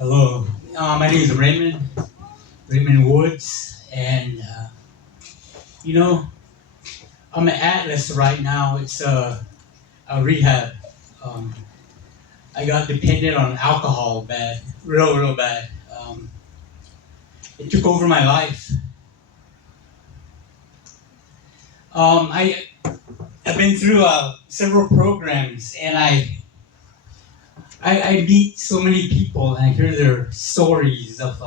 Hello, my name is Raymond Woods, and you know, I'm at Atlas right now. It's a rehab. Um, I got dependent on alcohol bad, real bad. It took over my life. I I've been through several programs, and I meet so many people, and I hear their stories of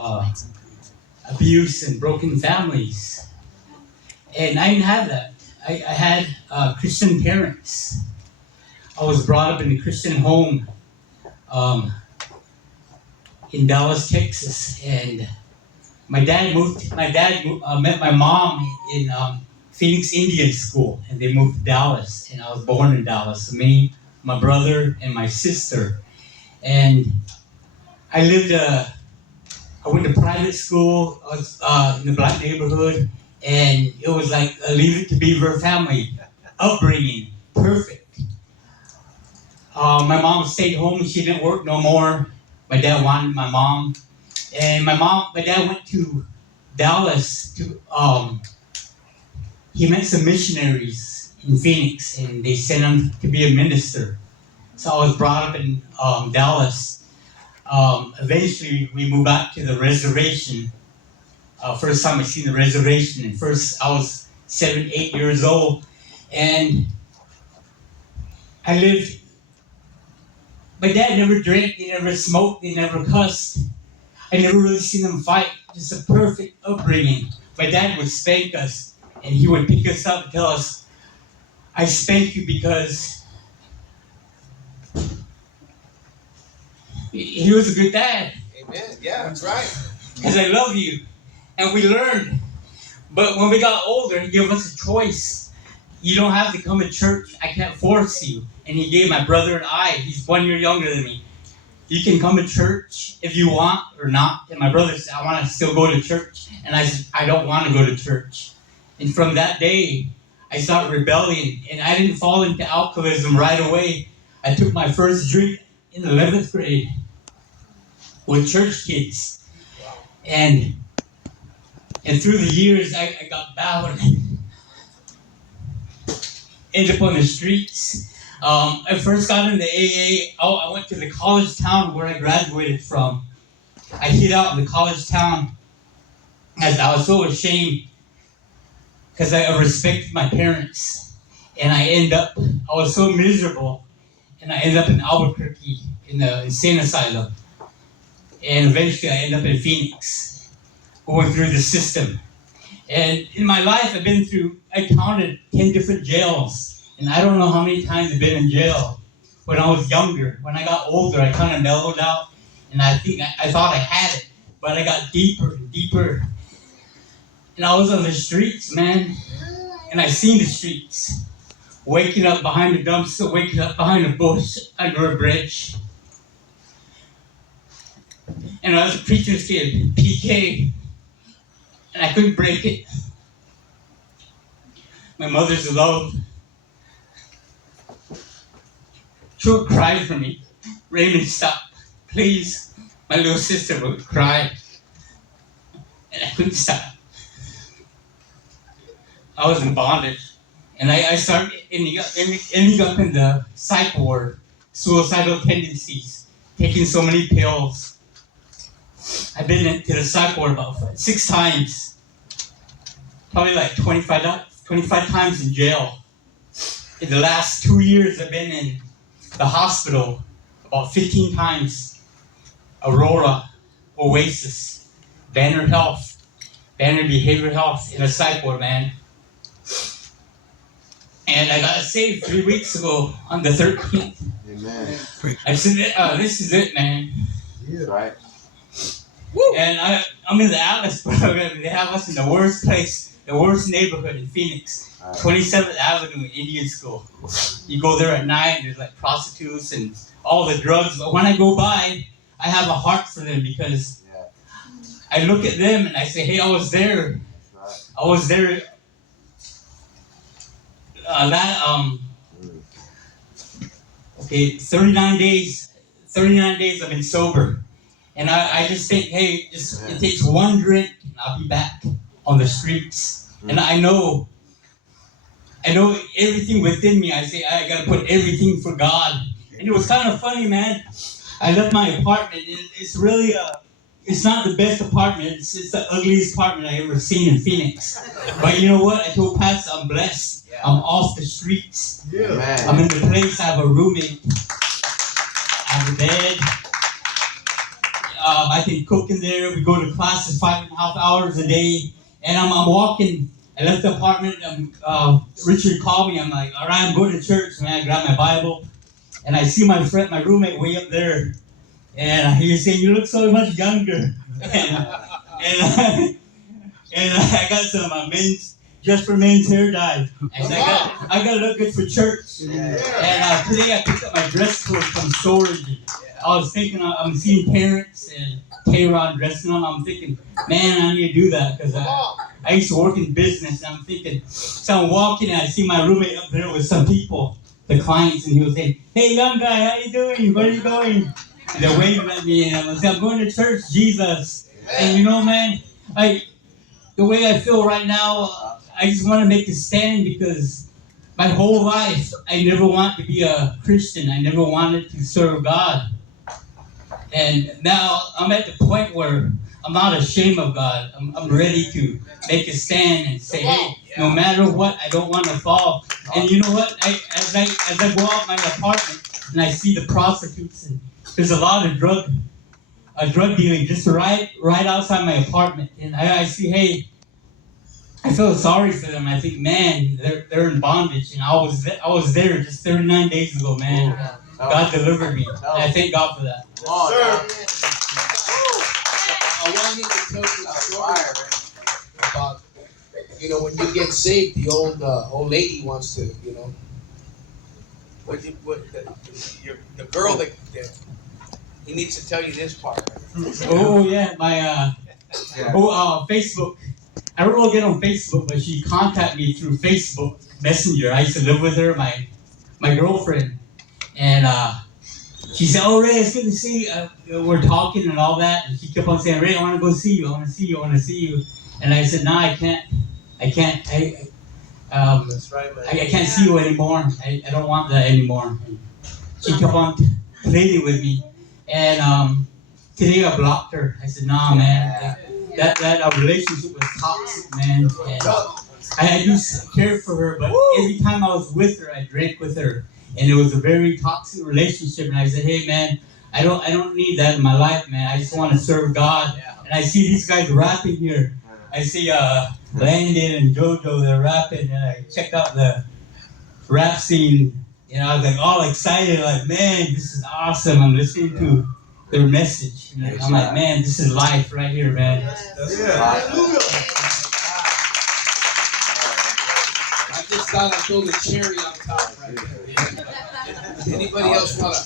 abuse and broken families. And I didn't have that. I had Christian parents. I was brought up in a Christian home um, in Dallas, Texas, and my dad moved. My dad met my mom in Phoenix Indian School, and they moved to Dallas. And I was born in Dallas. So me, my brother, and my sister. And I lived. I went to private school. I was in the black neighborhood, and it was like a Leave It to Beaver family upbringing. Perfect. My mom stayed home. She didn't work no more. My dad wanted my mom, and my dad went to Dallas to. He met some missionaries in Phoenix, and they sent him to be a minister. So I was brought up in Dallas. Eventually, we moved back to the reservation. First time I seen the reservation, and first I was 7, 8 years old, and I lived. My dad never drank, he never smoked, he never cussed. I never really seen them fight. Just a perfect upbringing. My dad would spank us, and he would pick us up and tell us, "I spank you because he was a good dad. Amen. Yeah, that's right. Because I love you." And we learned. But when we got older, he gave us a choice. You don't have to come to church. I can't force you. And he gave my brother and I, he's 1 year younger than me. You can come to church if you want or not. And my brother said, "I want to still go to church." And I said, "I don't want to go to church." And from that day, I started rebelling. And I didn't fall into alcoholism right away. I took my first drink in 11th grade with church kids. And through the years, I got bowed. Ended up on the streets. I first got into AA. Oh, I went to the college town where I graduated from. I hid out in the college town as I was so ashamed because I respected my parents. And I was so miserable, and I ended up in Albuquerque in the insane asylum. And eventually I ended up in Phoenix, going through the system. And in my life, I counted 10 different jails. And I don't know how many times I've been in jail when I was younger. When I got older, I kind of mellowed out. And I thought I had it. But I got deeper and deeper. And I was on the streets, man. And I seen the streets. Waking up behind a dumpster, waking up behind a bush, under a bridge. And I was a preacher's kid, PK. And I couldn't break it. My mother's love. She would cry for me. "Raymond, stop. Please." My little sister would cry. And I couldn't stop. I was in bondage. And I started ending up in the psych ward. Suicidal tendencies. Taking so many pills. I've been into the psych ward about 6 times. Probably like 25 times in jail. In the last 2 years, I've been in the hospital about 15 times. Aurora, Oasis, Banner Health, Banner Behavioral Health in a psych ward, man. And I got saved 3 weeks ago on the 13th. Amen. I said, "This is it, man." Yeah. Right. And I'm in the Atlas program. They have us in the worst place, the worst neighborhood in Phoenix. 27th Avenue Indian School. You go there at night, there's like prostitutes and all the drugs. But when I go by, I have a heart for them because I look at them and I say, "Hey, I was there. I was there." Okay, 39 days. 39 days I've been sober. And I just think, hey, just it takes one drink and I'll be back on the streets. And I know everything within me. I say I gotta put everything for God. And it was kind of funny, man. I left my apartment. It's really it's not the best apartment. It's the ugliest apartment I ever seen in Phoenix. But you know what? I told Pastor I'm blessed. I'm off the streets. I'm in the place. I have a roommate. I have a bed. I can cook in there. We go to classes 5.5 hours a day. And I'm walking. I left the apartment. Richard called me. I'm like, all right, I'm going to church, man. I grab my Bible. And I see my roommate way up there. And he was saying, you look so much younger. And I got some men's, just for men's hair dye. I said, I got to look good for church. And today I picked up my dress clothes from storage. I was thinking, I'm seeing parents and K-Rod dressing them. I'm thinking, man, I need to do that because I used to work in business. And I'm thinking, so I'm walking and I see my roommate up there with some people, the clients, and he was saying, hey, young guy, how you doing? Where are you going? And they're waving at me, and I'm saying, I'm going to church, Jesus. And you know, man, the way I feel right now, I just want to make a stand because my whole life, I never wanted to be a Christian. I never wanted to serve God. And now I'm at the point where I'm not ashamed of God. I'm ready to make a stand and say, hey, no matter what, I don't want to fall. And you know what? As I go out my apartment and I see the prostitutes, and there's a lot of drug dealing just right outside my apartment. And I see, hey, I feel sorry for them. I think, man, they're in bondage. And I was there just 39 days ago, man. God delivered me. And I thank God for that. Sir. I wanted to tell you a story about, when you get saved, the old lady wants to, the girl that he needs to tell you this part. Oh yeah, my Facebook. I don't really get on Facebook, but she contacted me through Facebook Messenger. I used to live with her, my girlfriend, and she said, "Oh Ray, it's good to see you." We're talking and all that, and she kept on saying, "Ray, I want to go see you. I want to see you. I want to see you." And I said, "No, I can't. That's right, man. I can't see you anymore. I don't want that anymore." And she kept on pleading with me, and today I blocked her. I said, "Nah, man. That relationship was toxic, man. And I used to care for her, but every time I was with her, I drank with her, and it was a very toxic relationship. And I said, hey, man, I don't need that in my life, man. I just want to serve God." And I see these guys rapping here. I see Landon and JoJo, they're rapping, and I checked out the rap scene. I was like all excited, like, man, this is awesome. I'm listening to their message. And I'm like, man, this is life right here, man. That's it. Hallelujah. I just thought I'd throw the cherry on top right there. Anybody else want to